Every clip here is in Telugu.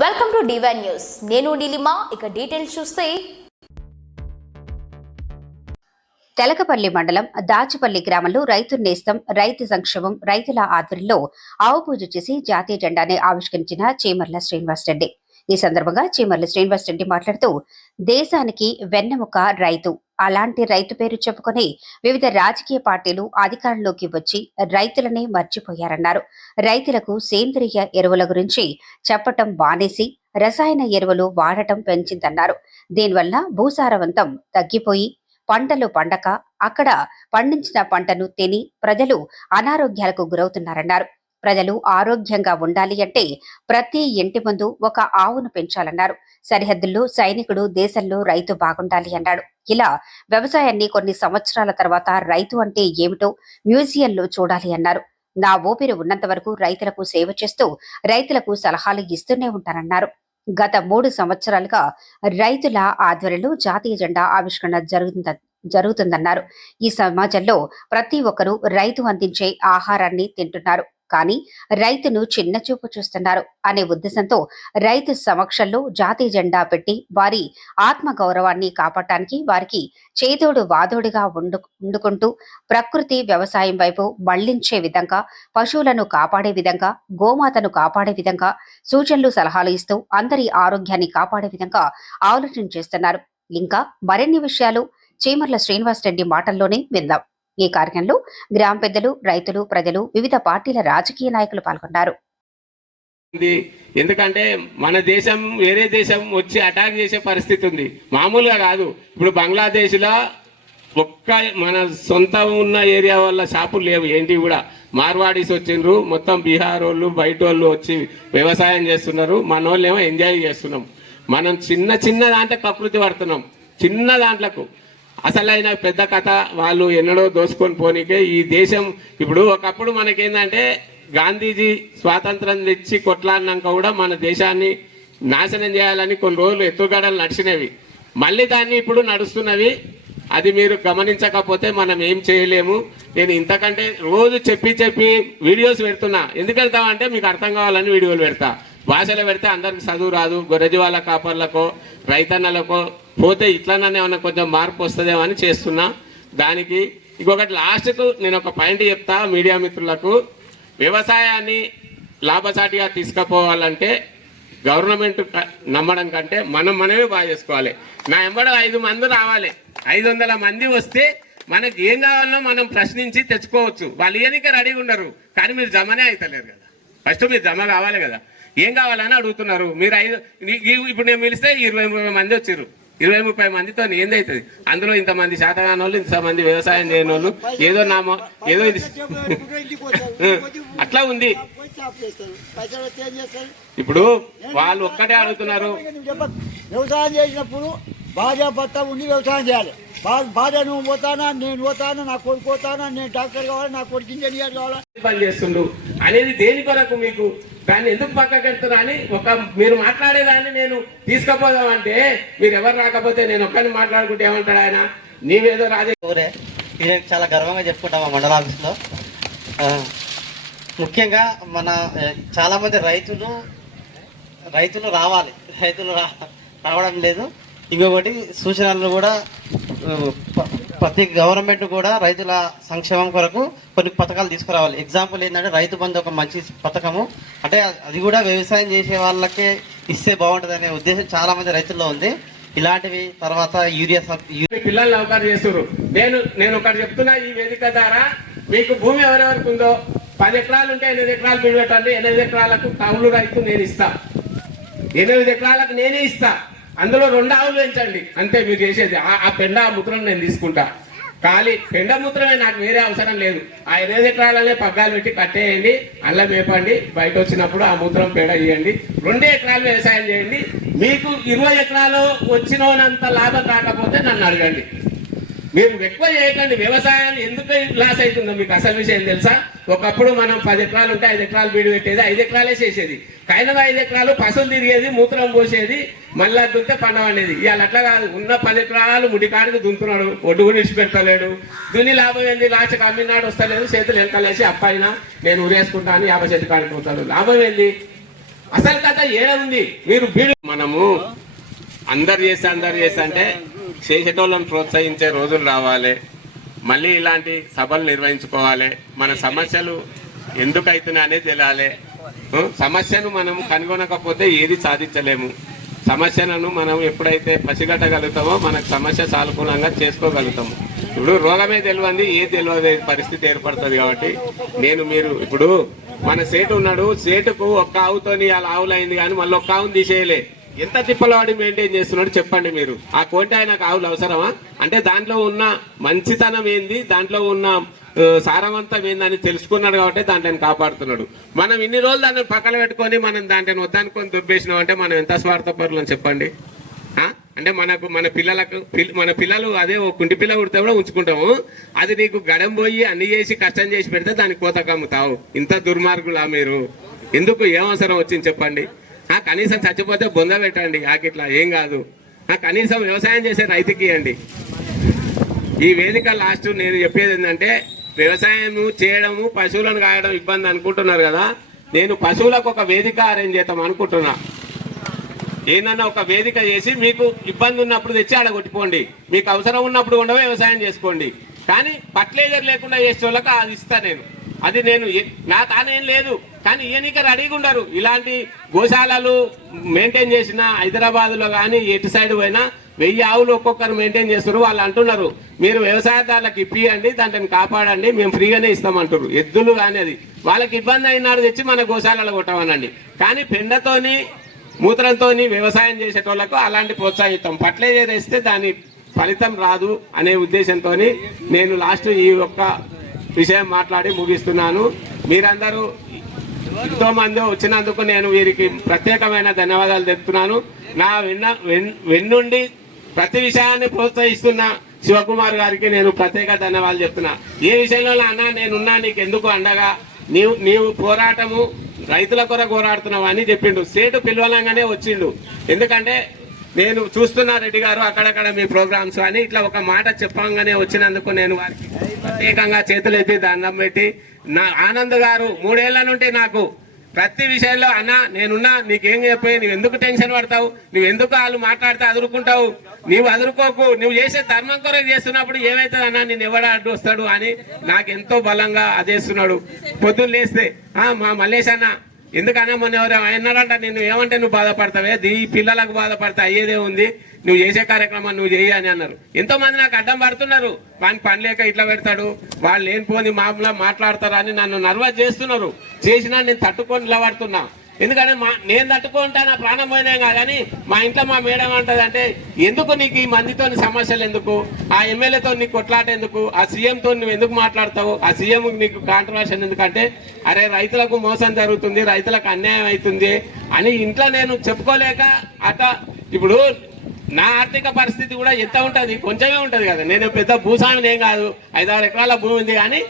వెల్కమ్ టు డివైన్ న్యూస్ నేను నీలిమా ఇక డీటెయిల్స్ చూస్తే. తెలకపల్లి మండలం దాచిపల్లి గ్రామంలో రైతు నేస్తం రైతు సంక్షేమం రైతుల ఆధ్వర్యంలో ఆవు పూజ చేసి జాతీయ జెండాని ఆవిష్కరించిన చీమర్ల శ్రీనివాస్ రెడ్డి ఈ సందర్భంగా చీమర్ల శ్రీనివాస్ రెడ్డి మాట్లాడుతూ దేశానికి వెన్నెముక రైతు. అలాంటి రైతు పేరు చెప్పుకొని వివిధ రాజకీయ పార్టీలు అధికారంలోకి వచ్చి రైతులనే మర్చిపోయారన్నారు. రైతులకు సేంద్రియ ఎరువుల గురించి చెప్పటం మానేసి రసాయన ఎరువులు వాడటం పెంచిందన్నారు. దీనివల్ల భూసారవంతం తగ్గిపోయి పంటలు పండక అక్కడ పండించిన పంటను తిని ప్రజలు అనారోగ్యాలకు గురవుతున్నారన్నారు. ప్రజలు ఆరోగ్యంగా ఉండాలి అంటే ప్రతి ఇంటి ముందు ఒక ఆవును పెంచాలన్నారు. సరిహద్దుల్లో సైనికుడు దేశంలో రైతు బాగుండాలి అన్నాడు. ఇలా వ్యవసాయాన్ని కొన్ని సంవత్సరాల తర్వాత రైతు అంటే ఏమిటో మ్యూజియంలో చూడాలి అన్నారు. నా ఊపిరి ఉన్నంత వరకు రైతులకు సేవ చేస్తూ రైతులకు సలహాలు ఇస్తూనే ఉంటానన్నారు. గత మూడు సంవత్సరాలుగా రైతుల ఆధ్వర్యంలో జాతీయ జెండా ఆవిష్కరణ జరుగుతుంద జరుగుతుందన్నారు. ఈ సమాజంలో ప్రతి ఒక్కరూ రైతు అందించే ఆహారాన్ని తింటున్నారు. కానీ రైతును చిన్న చూపు చూస్తున్నారు అనే ఉద్దేశంతో రైతు సమక్షంలో జాతీయ జెండా పెట్టి వారి ఆత్మ గౌరవాన్ని కాపాడటానికి వారికి చేదోడు వాదోడిగా ఉండు ఉండుకుంటూ ప్రకృతి వ్యవసాయం వైపు మళ్ళించే విధంగా పశువులను కాపాడే విధంగా గోమాతను కాపాడే విధంగా సూచనలు సలహాలు ఇస్తూ అందరి ఆరోగ్యాన్ని కాపాడే విధంగా ఆలోచన చేస్తున్నారు. ఇంకా మరిన్ని విషయాలు చీమర్ల శ్రీనివాస్ రెడ్డి మాటల్లోనే విందాం. ఈ కార్యక్రమంలో గ్రామ పెద్దలు రైతులు ప్రజలు వివిధ పార్టీల రాజకీయ నాయకులు పాల్గొన్నారు. ఎందుకంటే మన దేశం వేరే దేశం వచ్చి అటాక్ చేసే పరిస్థితి ఉంది. మామూలుగా కాదు. ఇప్పుడు బంగ్లాదేశ్లో ఒక్క మన సొంత ఉన్న ఏరియా వల్ల షాపులు లేవు. ఏంటి కూడా? మార్వాడీస్ వచ్చిండ్రు. మొత్తం బీహార్ వాళ్ళు బయట వాళ్ళు వచ్చి వ్యవసాయం చేస్తున్నారు. మన వాళ్ళు ఎంజాయ్ చేస్తున్నాం. మనం చిన్న చిన్న దాంట్లో ప్రకృతి పడుతున్నాం చిన్న దాంట్లకు. అసలైన పెద్ద కథ వాళ్ళు ఎన్నడో దోసుకొని పోనీకే ఈ దేశం ఇప్పుడు ఒకప్పుడు మనకేందంటే గాంధీజీ స్వాతంత్రం తెచ్చి కొట్లాడినాక కూడా మన దేశాన్ని నాశనం చేయాలని కొన్ని రోజులు ఎత్తుగడలు నడిచినవి. మళ్ళీ దాన్ని ఇప్పుడు నడుస్తున్నవి. అది మీరు గమనించకపోతే మనం ఏం చేయలేము. నేను ఇంతకంటే రోజు చెప్పి చెప్పి వీడియోస్ పెడుతున్నా. ఎందుకు అంటే మీకు అర్థం కావాలని వీడియోలు పెడతా. భాషలో పెడితే అందరికి చదువు రాదు. గొర్రెజీవాళ్ళ కాపర్లకో రైతన్నలకో పోతే ఇట్లననే ఏమన్నా కొంచెం మార్పు వస్తుందేమో అని చేస్తున్నా. దానికి ఇంకొకటి లాస్ట్కు నేను ఒక పాయింట్ చెప్తా మీడియా మిత్రులకు. వ్యవసాయాన్ని లాభసాటిగా తీసుకుపోవాలంటే గవర్నమెంట్ నమ్మడం కంటే మనం మనమే బాగా చేసుకోవాలి. నా ఎంబడ ఐదు మంది రావాలి. ఐదు వందల మంది వస్తే మనకి ఏం కావాలో మనం ప్రశ్నించి తెచ్చుకోవచ్చు. వాళ్ళు ఇయనికే రెడీగా ఉండరు. కానీ మీరు జమనే అవుతలేరు కదా. ఫస్ట్ మీరు జమ కావాలి కదా. ఏం కావాలని అడుగుతున్నారు? మీరు ఐదు ఇప్పుడు నేను పిలిస్తే ఇరవై మంది వచ్చారు ఇరవై ముప్పై మందితో ఏందైతుంది? అందులో ఇంతమంది శాతగాని వాళ్ళు ఇంతమంది వ్యవసాయం చేయని వాళ్ళు ఏదో నామో ఏదో ఇది అట్లా ఉంది. ఇప్పుడు వాళ్ళు ఒక్కటే అడుగుతున్నారు. వ్యవసాయం చేసినప్పుడు భార్య భర్త ఉండి వ్యవసాయం చేయాలి. భార్య నువ్వు పోతానా నేను పోతానా నా కొడుకు పోతానా నేను డాక్టర్ కావాలి నా కొడుకు ఇంజనీర్ కావాలా? పని చేస్తుండు? అనేది దేని కొరకు మీకు దాన్ని ఎందుకు పక్కకి వెళ్తున్నా అని ఒక మీరు మాట్లాడేదాన్ని నేను తీసుకుపోదామంటే మీరు ఎవరు రాకపోతే నేను ఒక్కరిని మాట్లాడుకుంటే ఏమంటాడు ఆయన? నీవేదో రాజే ఊరే ఇది చాలా గర్వంగా చెప్పుకుంటాం మా మండల ఆఫీస్లో. ముఖ్యంగా మన చాలామంది రైతులు రైతులు రావాలి. రైతులు రా రావడం లేదు. ఇంకొకటి సూచనలు కూడా ప్రతి గవర్నమెంట్ కూడా రైతుల సంక్షేమం కొరకు కొన్ని పథకాలు తీసుకురావాలి. ఎగ్జాంపుల్ ఏంటంటే రైతు బంధు ఒక మంచి పథకము. అంటే అది కూడా వ్యవసాయం చేసే వాళ్ళకే ఇస్తే బాగుంటుంది అనే ఉద్దేశం చాలా మంది రైతుల్లో ఉంది. ఇలాంటివి తర్వాత యూరియా సబ్ పిల్లల్ని అవకాశం చేస్తారు నేను నేను ఒకటి చెప్తున్నా ఈ వేదిక ద్వారా మీకు భూమి ఎవరెవరికి ఉందో పది ఎకరాలు ఉంటే ఎనిమిది ఎకరాలు బిల్లు పెట్టండి ఎనిమిది ఎకరాలకు కౌలు రైతు నేను ఇస్తా. ఎనిమిది ఎకరాలకు నేనే ఇస్తా. అందులో రెండు ఆవులు పెంచండి. అంతే మీరు చేసేది. ఆ- పెండ ఆ ముద్రను నేను తీసుకుంటా. ఖాళీ పెండ ముద్రమే నాకు వేరే అవసరం లేదు. ఆ ఎనిమిది ఎకరాలనే పగ్గాలు పెట్టి కట్టేయండి. అల్లం వేపండి. బయట వచ్చినప్పుడు ఆ మూత్రం పేడ ఇవ్వండి రెండే ఎకరాలు వ్యవసాయం చేయండి. మీకు ఇరవై ఎకరాలు వచ్చినంత లాభం రాకపోతే నన్ను అడగండి. మీరు ఎక్కువ చేయకండి. వ్యవసాయాన్ని ఎందుకు లాస్ అవుతుందో మీకు అసలు విషయం తెలుసా? ఒకప్పుడు మనం పది ఎకరాలు ఉంటే ఐదు ఎకరాలు బీడు పెట్టేది ఐదు ఎకరాలే చేసేది. కైనవ ఐదు ఎకరాలు పసలు తిరిగేది మూత్రం పోసేది మళ్ళా దుంతే పండవనేది ఇవాళ అట్లా కాదు. ఉన్న పది ఎకరాలు ముడికాడికి దుంతున్నాడు. ఒడ్డు కూడా ఇచ్చిపెడతలేడు దున్ని లాభం ఏంది? లాచకు అమ్మినాడు వస్తలేదు. చేతులు వెనకాలేసి అప్పైనా నేను ఉరేసుకుంటాను యాభై చేతి కాడికి పోతాను లాభం ఏంది? అసలు కథ ఏడ ఉంది? మీరు బీడు మనము అందరు చేస్తే అందరు చేస్తే అంటే చేసేటోళ్ళని ప్రోత్సహించే రోజులు రావాలి. మళ్ళీ ఇలాంటి సభలు నిర్వహించుకోవాలి. మన సమస్యలు ఎందుకు అవుతున్నాయి అనేది తెలియాలి సమస్యను మనం కనుగొనకపోతే ఏది సాధించలేము. సమస్యలను మనం ఎప్పుడైతే పసిగట్టగలుగుతామో మనకు సమస్య సానుకూలంగా చేసుకోగలుగుతాము. ఇప్పుడు రోగమే తెలియంది ఏ తెలియదు పరిస్థితి ఏర్పడుతుంది కాబట్టి నేను మీరు ఇప్పుడు మన సేటు ఉన్నాడు సేటుకు ఒక్క ఆవుతోని అలా ఆవులైంది కానీ మళ్ళీ ఒక్క ఆవును తీసేయలే. ఎంత తిప్పలవాడి మెయింటైన్ చేస్తున్నాడు చెప్పండి మీరు. ఆ కోటి ఆయనకు ఆవులు అవసరమా? అంటే దాంట్లో ఉన్న మంచితనం ఏంది? దాంట్లో ఉన్న సారవంతం ఏందని తెలుసుకున్నాడు కాబట్టి దాంట్లో కాపాడుతున్నాడు. మనం ఇన్ని రోజులు దాన్ని పక్కన పెట్టుకొని మనం దాంట్లో వద్దనుకొని దుబ్బేసినాం అంటే మనం ఎంత స్వార్థపరులు అని చెప్పండి అంటే మనకు మన పిల్లలకు పిల్- మన పిల్లలు అదే ఓ కుంటి పిల్ల కుడితే కూడా ఉంచుకుంటాము. అది నీకు గడం పోయి అన్ని చేసి కష్టం చేసి పెడితే దానికి కోత కమ్ముతావు ఇంత దుర్మార్గులా మీరు. ఎందుకు ఏం అవసరం వచ్చింది చెప్పండి? కనీసం చచ్చిపోతే బొంద పెట్టండి. ఆకిట్లా ఏం కాదు. ఆ కనీసం వ్యవసాయం చేసే రైతుకి ఇవ్వండి. ఈ వేదిక లాస్ట్ నేను చెప్పేది ఏంటంటే వ్యవసాయం చేయడము పశువులను కాయడం ఇబ్బంది అనుకుంటున్నారు కదా. నేను పశువులకు ఒక వేదిక అరేంజ్ చేద్దాం అనుకుంటున్నా. ఏందన్నా ఒక వేదిక చేసి మీకు ఇబ్బంది ఉన్నప్పుడు తెచ్చి ఆడ కొట్టిపోండి మీకు అవసరం ఉన్నప్పుడు కూడా వ్యవసాయం చేసుకోండి. కానీ ఫర్టిలైజర్ లేకుండా చేసే వాళ్ళకి అది ఇస్తా నేను. అది నేను నా తానేం లేదు. కానీ ఈయనిక రెడీగా ఉండరు. ఇలాంటి గోశాలలు మెయింటైన్ చేసిన హైదరాబాద్లో కానీ ఎటు సైడ్ పోయినా వెయ్యి ఆవులు ఒక్కొక్కరు మెయింటైన్ చేస్తారు వాళ్ళు అంటున్నారు. మీరు వ్యవసాయదారులకు ఇప్పియండి దాంట్లో కాపాడండి మేము ఫ్రీగానే ఇస్తామంటారు ఎద్దులు కానీ అది. వాళ్ళకి ఇబ్బంది అయినాడు తెచ్చి మన గోశాలలో కొట్టమనండి. కానీ పెండతోని మూత్రంతో వ్యవసాయం చేసేటోళ్ళకు అలాంటి ప్రోత్సాహిస్తాం ఫర్టిలైజర్ వేస్తే దాని ఫలితం రాదు అనే ఉద్దేశంతో నేను లాస్ట్ ఈ ఒక్క విషయం మాట్లాడి ముగిస్తున్నాను. మీరందరూ ఎంతో మంది వచ్చినందుకు నేను వీరికి ప్రత్యేకమైన ధన్యవాదాలు తెలుపుతున్నాను. నా వెన్న వెన్నుండి ప్రతి విషయాన్ని ప్రోత్సహిస్తున్న శివకుమార్ గారికి నేను ప్రత్యేక ధన్యవాదాలు చెప్తున్నా. ఏ విషయంలో అన్నా నేనున్నా నీకు ఎందుకు అండగా? నీవు నీవు పోరాటము రైతుల కొరకు పోరాడుతున్నావు అని చెప్పిండు. స్టేట్ పిలవలంగానే వచ్చిండు. ఎందుకంటే నేను చూస్తున్నా రెడ్డి గారు అక్కడక్కడ మీ ప్రోగ్రామ్స్ అని ఇట్లా ఒక మాట చెప్పంగానే వచ్చినందుకు నేను వారికి ప్రత్యేకంగా చేతులు ఎత్తి దండం పెట్టి నా ఆనంద్ గారు మూడేళ్ళ నుండి నాకు ప్రతి విషయంలో అన్న నేనున్నా నీకేం చెప్పి నువ్వు ఎందుకు టెన్షన్ పడతావు? నువ్వు ఎందుకు వాళ్ళు మాట్లాడితే అదురుకుంటావు? నీవు అదురుకోకు. నువ్వు చేసే ధర్మం కొరకు చేస్తున్నప్పుడు ఏమవుతుంది అన్న నేను ఎవడ అడ్డు వస్తాడు? అని నాకు ఎంతో బలంగా అదేస్తున్నాడు పొద్దున్న లేస్తే "ఆ, మా మల్లేష్ అన్న ఎందుకన్నా మొన్న ఎవరు అన్నాడంట నేను ఏమంటే నువ్వు బాధపడతావే? దీ పిల్లలకు బాధపడతా అయ్యేదే ఉంది. నువ్వు చేసే కార్యక్రమం నువ్వు చేయి అని అన్నారు. ఎంతోమంది నాకు అడ్డం పడుతున్నారు. వాని పని లేక ఇట్లా పెడతాడు. వాళ్ళు లేనిపోని మామూలుగా మాట్లాడతారు అని నన్ను నర్వస్ చేస్తున్నారు. చేసినా నేను తట్టుకొని నిలబడుతున్నా. ఎందుకంటే మా నేను తట్టుకుంటా నా ప్రాణం పోయినా కాదని మా ఇంట్లో మా మేడం అంటది అంటే ఎందుకు నీకు ఈ మందితో సమస్యలు ఎందుకు? ఆ ఎమ్మెల్యేతో నీకు కొట్లాట ఎందుకు? ఆ సీఎంతో నువ్వు ఎందుకు మాట్లాడతావు? ఆ సీఎం నీకు కాంట్రవర్షన్ ఎందుకంటే అరే రైతులకు మోసం జరుగుతుంది రైతులకు అన్యాయం అవుతుంది అని ఇంట్లో నేను చెప్పుకోలేక అట ఇప్పుడు నా ఆర్థిక పరిస్థితి కూడా ఎంత ఉంటుంది? కొంచెమే ఉంటుంది కదా. నేను పెద్ద భూస్వామిని ఏం కాదు. ఐదారు ఎకరాల భూమి ఉంది కానీ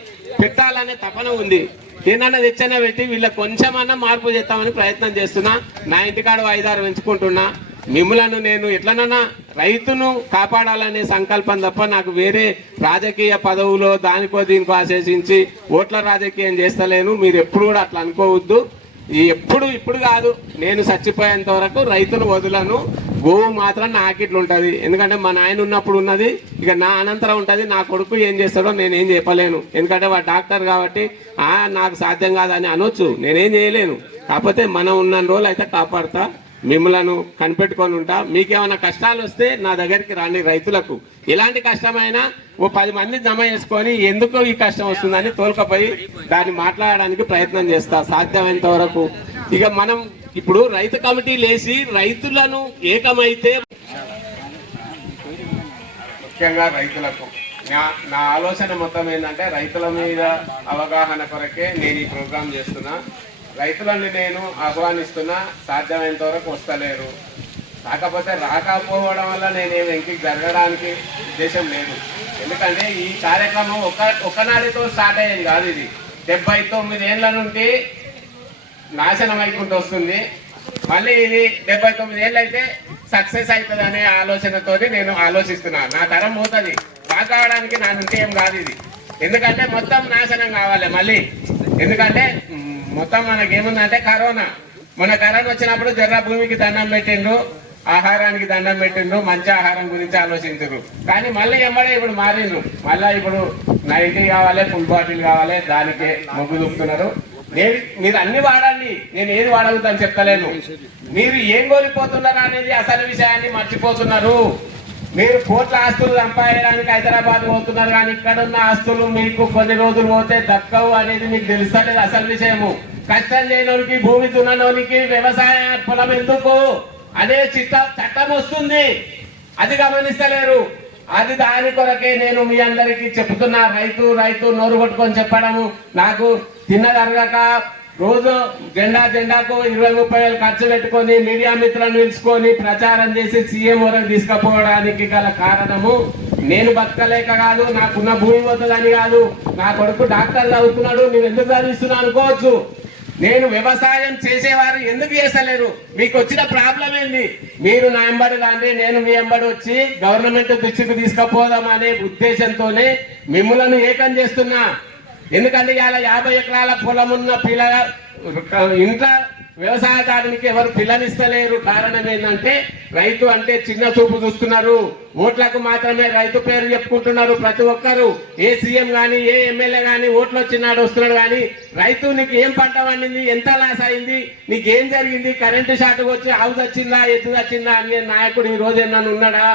పెట్టాలనే తపన ఉంది. నేనన్నా తెచ్చైనా పెట్టి వీళ్ళ కొంచెమన్నా మార్పు చేస్తామని ప్రయత్నం చేస్తున్నా. నా ఇంటికాడ ఐదారు పెంచుకుంటున్నా. మిమ్మలను నేను ఎట్లనన్నా రైతును కాపాడాలనే సంకల్పం తప్ప నాకు వేరే రాజకీయ పదవులో దానికో దీనికో ఆశేషించి ఓట్ల రాజకీయం చేస్తలేను. మీరు ఎప్పుడు కూడా అట్లా అనుకోవద్దు. ఎప్పుడు ఇప్పుడు కాదు. నేను చచ్చిపోయేంత వరకు రైతును వదులను. గోవు మాత్రం నాకిట్లు ఉంటుంది. ఎందుకంటే మా నాయన ఉన్నప్పుడు ఉన్నది. ఇక నా అనంతరం ఉంటుంది. నా కొడుకు ఏం చేస్తాడో నేనేం చెప్పలేను. ఎందుకంటే వాడు డాక్టర్ కాబట్టి ఆ నాకు సాధ్యం కాదని అనొచ్చు. నేనేం చేయలేను. కాకపోతే మనం ఉన్న రోజులు అయితే కాపాడుతా. మిమ్మలను కనిపెట్టుకొని ఉంటా. మీకేమైనా కష్టాలు వస్తే నా దగ్గరికి రాని రైతులకు. ఎలాంటి కష్టమైనా ఓ పది మంది జమ చేసుకొని ఎందుకు ఈ కష్టం వస్తుందని తోలుకపోయి దాన్ని మాట్లాడడానికి ప్రయత్నం చేస్తా. సాధ్యమైనంత వరకు. ఇక మనం ఇప్పుడు రైతు కమిటీ లేసి రైతులను ఏకమైతే ముఖ్యంగా రైతులకు. నా నా ఆలోచన మొత్తం ఏంటంటే రైతుల మీద అవగాహన కొరకే నేను ఈ ప్రోగ్రాం చేస్తున్నా. రైతులను నేను ఆహ్వానిస్తున్నా సాధ్యమైనంత వరకు వస్తలేరు. కాకపోతే రాకపోవడం వల్ల నేనేం ఇంటికి జరగడానికి ఉద్దేశం లేదు. ఎందుకంటే ఈ కార్యక్రమం ఒక ఒకనాడితో స్టార్ట్ అయ్యేది కాదు ఇది. డెబ్బై తొమ్మిది ఏళ్ళ నుండి నాశనం అయిపోతూ వస్తుంది. మళ్ళీ ఇది డెబ్బై తొమ్మిది ఏళ్ళు అయితే సక్సెస్ అవుతుంది అనే ఆలోచనతో నేను ఆలోచిస్తున్నాను నా తరం పోతుంది. బాగా కావడానికి నా నుండి ఏం కాదు ఇది. ఎందుకంటే మొత్తం నాశనం కావాలి మళ్ళీ. ఎందుకంటే మొత్తం మనకేముందంటే కరోనా. మన కరోనా వచ్చినప్పుడు జర్ర భూమికి దండం పెట్టిండ్రు ఆహారానికి దండం పెట్టిండ్రు మంచి ఆహారం గురించి ఆలోచించరు కానీ మళ్ళీ ఎమ్మడే ఇప్పుడు మారిండ్రు. మళ్ళీ ఇప్పుడు నైటీ కావాలి ఫుల్ బాటిల్ కావాలి దానికే మొగ్గు చూపుతున్నారు. నేను మీరు అన్ని వాడండి నేను ఏది వాడగలుగుతాను చెప్తలేను మీరు ఏం కోల్పోతున్నారు అనేది అసలు విషయాన్ని మర్చిపోతున్నారు. మీరు కోట్ల ఆస్తులు సంపాదించడానికి హైదరాబాద్ పోతున్నారు కానీ ఇక్కడ ఉన్న ఆస్తులు మీకు కొన్ని రోజులు పోతే దక్కవు అనేది మీకు తెలుస్తలేదు అసలు విషయము? కష్టం చేయనోనికి భూమి దున్ననోనికి వ్యవసాయ పొలం ఎందుకు? అదే చిట్ట చట్టం వస్తుంది. అది గమనిస్తలేరు. అది దాని కొరకే నేను మీ అందరికీ చెప్తున్నా. రైతు రైతు నోరు కొట్టుకొని చెప్పడము. నాకు తిన్నదరగక రోజు జెండా జెండాకు ఇరవై ముప్పై వేలు ఖర్చు పెట్టుకొని మీడియా మిత్రులను పిలుచుకొని ప్రచారం చేసి సీఎం వరకు తీసుకుపోవడానికి గల కారణము నేను బతకలేక కాదు నాకున్న భూమి పోతుందని కాదు నా కొడుకు డాక్టర్ చదువుతున్నాడు నేను ఎందుకు చదివిస్తున్నా అనుకోవచ్చు. నేను వ్యవసాయం చేసేవారు ఎందుకు చేసలేరు మీకు వచ్చిన ప్రాబ్లం ఏంది? మీరు నా ఎంబడి రాండి నేను మీ ఎంబడి వచ్చి గవర్నమెంట్ దృష్టికి తీసుకుపోదాం అనే ఉద్దేశంతోనే మిమ్మలను ఏకం చేస్తున్నా. ఎందుకంటే ఇవాళ యాభై ఎకరాల పొలం ఉన్న పిల్ల ఇంట్లో వ్యవసాయదారునికి ఎవరు పిల్లనిస్తలేరు కారణం ఏంటంటే రైతు అంటే చిన్న చూపు చూస్తున్నారు. ఓట్లకు మాత్రమే రైతు పేరు చెప్పుకుంటున్నారు ప్రతి ఒక్కరు. ఏ సీఎం కానీ ఏ ఎమ్మెల్యే కానీ ఓట్లు వచ్చినాడు వస్తున్నాడు కానీ రైతు నీకు ఏం పంట పండింది ఎంత లాస్ అయింది నీకేం జరిగింది కరెంటు షాట్ వచ్చి హౌస్ వచ్చిందా ఎద్దు వచ్చిందా అనే నాయకుడు ఈ రోజు ఏమన్నా ఉన్నాడా?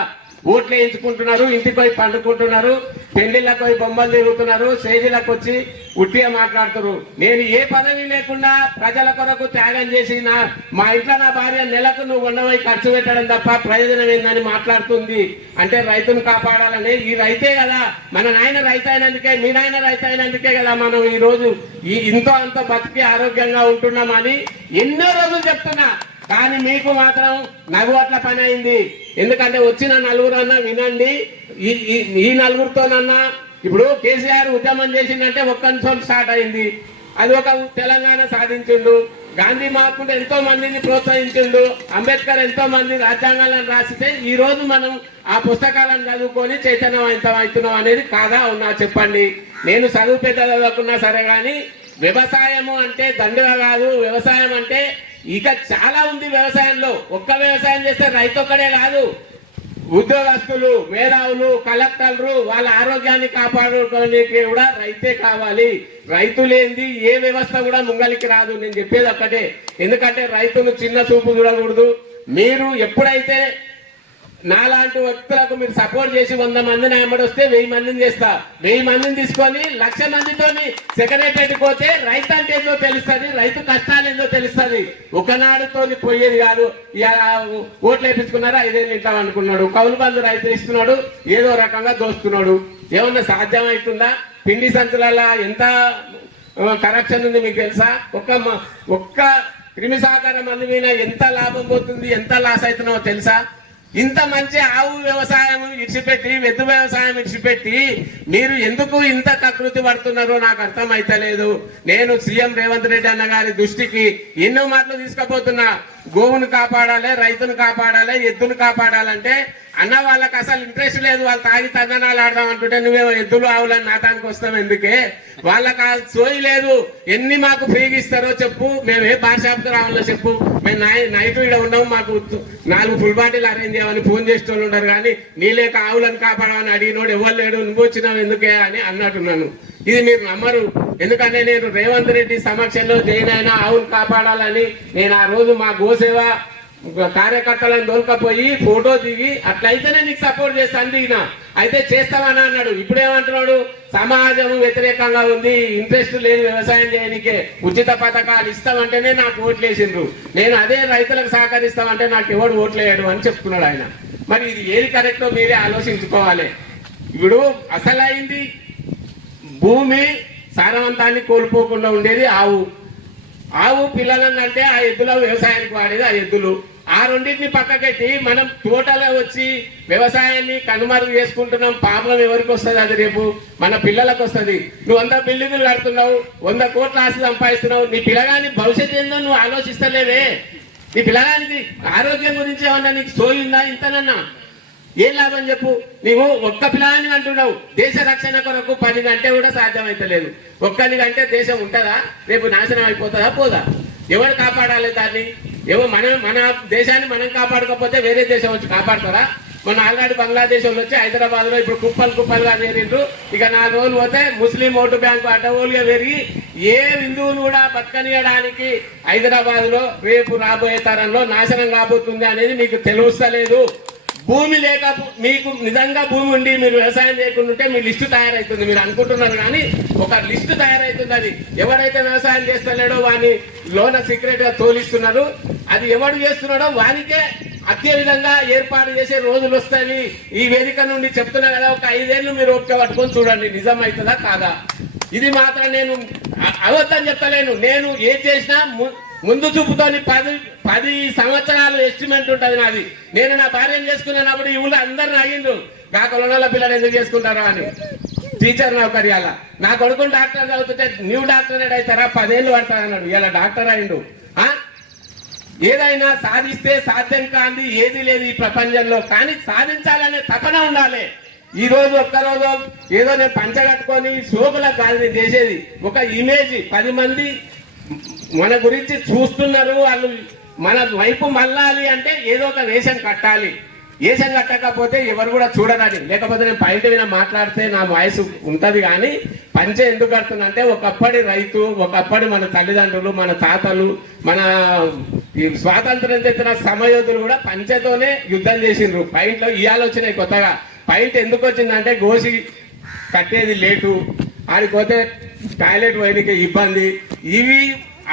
ఓట్లు వేయించుకుంటున్నారు ఇంటికి పోయి పండుకుంటున్నారు. పెళ్ళిళ్ళకు బొమ్మలు తిరుగుతున్నారు స్టేజీలకు వచ్చి ఉట్టిగా మాట్లాడుతున్నారు. నేను ఏ పదవి లేకుండా ప్రజల కొరకు త్యాగం చేసి నా మా ఇంట్లో నా భార్య నెలకు నువ్వు ఉండబోయి ఖర్చు పెట్టడం తప్ప ప్రయోజనం ఏందని మాట్లాడుతుంది. అంటే రైతును కాపాడాలని ఈ రైతే కదా. మన నాయన రైతు అయినందుకే మీ నాయన రైతు అయినందుకే కదా మనం ఈరోజు ఈ ఇంతో అంత బతికి ఆరోగ్యంగా ఉంటున్నామని ఎన్నో రోజులు చెప్తున్నా. కానీ మీకు మాత్రం నవ్వుట్ల పని అయింది. ఎందుకంటే వచ్చిన నలుగురన్నా వినండి. ఈ ఈ- ఈ నలుగురితోనన్నా ఇప్పుడు కేసీఆర్ ఉద్యమం చేసిందంటే ఒక్కరితో స్టార్ట్ అయింది. అది ఒక తెలంగాణ సాధించిండు. గాంధీ మహాత్ముడు ఎంతో మందిని ప్రోత్సహించిండు. అంబేద్కర్ ఎంతో మంది రాజ్యాంగాలను రాసితే ఈ రోజు మనం ఆ పుస్తకాలను చదువుకొని చైతన్యవంతం అవుతున్నాం అనేది కాదా ఉన్నా చెప్పండి. నేను చదువు పెద్ద చదువుకున్నా సరే కానీ వ్యవసాయము అంటే దండుగా కాదు. వ్యవసాయం అంటే ఇక చాలా ఉంది వ్యవసాయంలో. ఒక్క వ్యవసాయం చేస్తే రైతు ఒక్కడే కాదు. ఉద్యోగస్తులు మేధావులు కలెక్టర్లు వాళ్ళ ఆరోగ్యాన్ని కాపాడుకోవడానికి కూడా రైతే కావాలి. రైతు లేనిది ఏ వ్యవస్థ కూడా ముంగలికి రాదు. నేను చెప్పేది ఒక్కటే. ఎందుకంటే రైతును చిన్న చూపు చూడకూడదు. మీరు ఎప్పుడైతే నాలాంటి వ్యక్తులకు మీరు సపోర్ట్ చేసి వంద మందిని అమ్మడి వస్తే వెయ్యి మందిని చేస్తా. వెయ్యి మందిని తీసుకొని లక్ష మందితోని సెక్రటరీ పోతే రైతు అంటే ఏందో తెలుస్తుంది రైతు కష్టాలు ఏందో తెలుస్తుంది. ఒకనాడుతో పోయేది కాదు. ఓట్లు వేపించుకున్నారా ఐదేళ్ళు తింటాం అనుకున్నాడు. కౌలు బంధు రైతు ఇస్తున్నాడు ఏదో రకంగా దోస్తున్నాడు. ఏమన్నా సాధ్యమవుతుందా పిండి సంచులలో ఎంత కరప్షన్ ఉంది మీకు తెలుసా? ఒక్క మ- ఒక్క క్రిమి సహకార మంది మీద ఎంత లాభం పోతుంది ఎంత లాస్ అవుతున్నావో తెలుసా? ఇంత మంచి ఆవు వ్యవసాయం ఇడిచిపెట్టి వెద్దు వ్యవసాయం ఇడిచిపెట్టి మీరు ఎందుకు ఇంత కకృతి పడుతున్నారో నాకు అర్థం నేను సీఎం రేవంత్ రెడ్డి అన్న గారి దృష్టికి ఎన్నో మాటలు తీసుకుపోతున్నా. గోవును కాపాడాలి రైతును కాపాడాలి ఎద్దును కాపాడాలంటే అన్న వాళ్ళకి అసలు ఇంట్రెస్ట్ లేదు వాళ్ళు తాగి తందనాలు ఆడదాం అంటుంటే నువ్వేమో ఎద్దులు ఆవులని నాటానికి వస్తాం ఎందుకే? వాళ్ళకి ఆ సోయి లేదు. ఎన్ని మాకు ఫ్రీగా ఇస్తారో చెప్పు. మేము ఏ బార్ షాప్కి రావాలో చెప్పు. మేము నై నైట్ ఇక్కడ ఉండము మాకు నాలుగు ఫుల్ బాటిల్ అరేంజ్ చేయమని ఫోన్ చేసే వాళ్ళు కానీ నీ లేక ఆవులను కాపాడమని అడిగినోడు ఎవరు లేడు నువ్వు వచ్చినావు ఎందుకే అని అన్నట్టున్నాను. ఇది మీరు నమ్మరు. ఎందుకంటే నేను రేవంత్ రెడ్డి సమక్షంలో జైనైనా అయినా ఆవును కాపాడాలని నేను ఆ రోజు మా గోసేవ కార్యకర్తలను దొరకపోయి ఫోటో దిగి అట్లయితేనే నీకు సపోర్ట్ చేస్తాను దిగిన అయితే చేస్తావని అన్నాడు. ఇప్పుడు ఏమంటున్నాడు? సమాజం వ్యతిరేకంగా ఉంది ఇంట్రెస్ట్ లేని వ్యవసాయం చేయనికే ఉచిత పథకాలు ఇస్తామంటేనే నాకు ఓట్లు వేసిండ్రు నేను అదే రైతులకు సహకరిస్తామంటే నాకు ఎవడు ఓట్లు వేయడు అని చెప్తున్నాడు ఆయన. మరి ఇది ఏది కరెక్టో మీరే ఆలోచించుకోవాలి. ఇప్పుడు అసలైంది భూమి సారవంతాన్ని కోల్పోకుండా ఉండేది ఆవు. ఆవు పిల్లలను అంటే ఆ ఎద్దుల వ్యవసాయానికి వాడేది ఆ ఎద్దులు. ఆ రెండింటిని పక్కకెట్టి మనం తోటలో వచ్చి వ్యవసాయాన్ని కనుమరుగు చేసుకుంటున్నాం. పాపం ఎవరికి వస్తుంది అది రేపు? మన పిల్లలకు వస్తుంది. నువ్వు వంద బిల్డింగ్లు కడుతున్నావు వంద కోట్ల ఆస్తి సంపాదిస్తున్నావు నీ పిల్లగాని భవిష్యత్తు ఏందో నువ్వు ఆలోచిస్తలేవే. నీ పిల్లగానికి ఆరోగ్యం గురించి ఏమన్నా నీకు సోయి ఉందా ఇంతనన్నా? ఏం లాభం చెప్పు? నీవు ఒక్క పిల్లని అంటున్నావు. దేశ రక్షణ కొరకు పది గంటే కూడా సాధ్యమైతలేదు. ఒక్కని గంటే దేశం ఉంటుందా? రేపు నాశనం అయిపోతుందా? పోదా. ఎవరు కాపాడాలి దాన్ని? ఏమో మనం మన దేశాన్ని మనం కాపాడకపోతే వేరే దేశం వచ్చి కాపాడతారా? మన ఆల్రెడీ బంగ్లాదేశ్ వాళ్ళు వచ్చి హైదరాబాద్లో ఇప్పుడు కుప్పలు కుప్పలుగా చేరిండ్రు ఇక నాలుగు రోజులు పోతే ముస్లిం ఓటు బ్యాంకు అడ్డగోలుగా పెరిగి ఏ హిందువులు కూడా బతకనియడానికి హైదరాబాద్లో రేపు రాబోయే తరంలో నాశనం కాబోతుంది అనేది మీకు తెలుస్తలేదు. భూమి లేక మీకు నిజంగా భూమి ఉండి మీరు వ్యవసాయం చేయకుండా మీ లిస్టు తయారవుతుంది మీరు అనుకుంటున్నారు కానీ ఒక లిస్టు తయారవుతుంది అది. ఎవరైతే వ్యవసాయం చేస్తలేడో వాని లోన సీక్రెట్గా తోలిస్తున్నారు. అది ఎవడు చేస్తున్నాడో వానికే అదే విధంగా ఏర్పాటు చేసే రోజులు వస్తాయి. ఈ వేదిక నుండి చెప్తున్నా కదా ఒక ఐదేళ్ళు మీరు ఓపిక పట్టుకొని చూడండి నిజం అవుతుందా కాదా? ఇది మాత్రం నేను అవద్దని చెప్తలేను. నేను ఏ చేసినా ము- ముందు చూపుతోని పది పది సంవత్సరాలు ఎస్టిమేట్ ఉంటుంది నాది. నేను నా భార్యను చేసుకునేటప్పుడు ఈ ఊళ్ళో అందరిని అయ్యిండ్రు గా కొలనాల పిల్లలు ఎందుకు చేసుకుంటారా అని. టీచర్ నౌకర్యాల నా కొడుకు డాక్టర్ చదువుతుంటే న్యూ డాక్టర్ అవుతారా పదేళ్ళు పడతారు అన్నాడు. ఇలా డాక్టర్ అయిండు. ఆ? ఏదైనా సాధిస్తే సాధ్యం కాంది ఏది లేదు ఈ ప్రపంచంలో. కానీ సాధించాలనే తపన ఉండాలి. ఈ రోజు ఒక్కరోజు ఏదో నేను పంచగట్టుకొని శోకులకు కాదు నేను చేసేది. ఒక ఇమేజ్ పది మంది మన గురించి చూస్తున్నారు వాళ్ళు మన వైపు మళ్ళాలి అంటే ఏదో ఒక వేషం కట్టాలి. వేషం కట్టకపోతే ఎవరు కూడా చూడరాని లేకపోతే నేను బయట విన మాట్లాడితే నా వాయిస్ ఉంటుంది కానీ పంచ ఎందుకు కడుతున్నా అంటే ఒకప్పటి రైతు ఒకప్పటి మన తల్లిదండ్రులు మన తాతలు మన ఈ స్వాతంత్రం తెచ్చిన సమయోధులు కూడా పంచతోనే యుద్ధం చేసిండ్రు. పైంట్లో ఇవాళ వచ్చినాయి కొత్తగా. పైంట్ ఎందుకు వచ్చిందంటే గోసి కట్టేది లేటు. ఆడిపోతే టాయిలెట్ పోయినకి ఇబ్బంది. ఇవి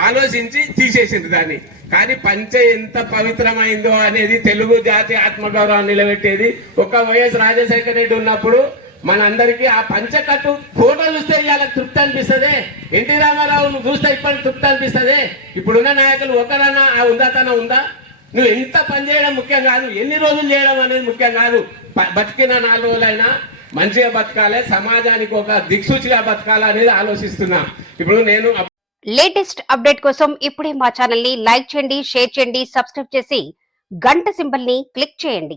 ఆలోచించి తీసేసింది దాన్ని. కానీ పంచ ఎంత పవిత్రమైందో అనేది తెలుగు జాతి ఆత్మగౌరవాన్ని నిలబెట్టేది. ఒక వైఎస్ రాజశేఖర రెడ్డి ఉన్నప్పుడు మనందరికీ ఆ పంచకట్టు ఫోటో చూస్తే ఇవాళ తృప్తి అనిపిస్తుంది. ఎన్టీ రామారావును చూస్తే ఇప్పటికి తృప్తి అనిపిస్తుంది. ఇప్పుడున్న నాయకులు ఒకరన్నా ఆ ఉందాతనం ఉందా? నువ్వు ఎంత పని చేయడం ముఖ్యం కాదు. ఎన్ని రోజులు చేయడం అనేది ముఖ్యం కాదు. బతికిన నాలుగు రోజులైనా మంచిగా బతకాలి సమాజానికి ఒక దిక్సూచిగా బతకాలి అనేది ఆలోచిస్తున్నా. ఇప్పుడు నేను లేటెస్ట్ అప్డేట్ కోసం ఇప్పుడే మా ఛానల్ని లైక్ చేయండి షేర్ చేయండి సబ్స్క్రైబ్ చేసి గంట సింబల్ని క్లిక్ చేయండి.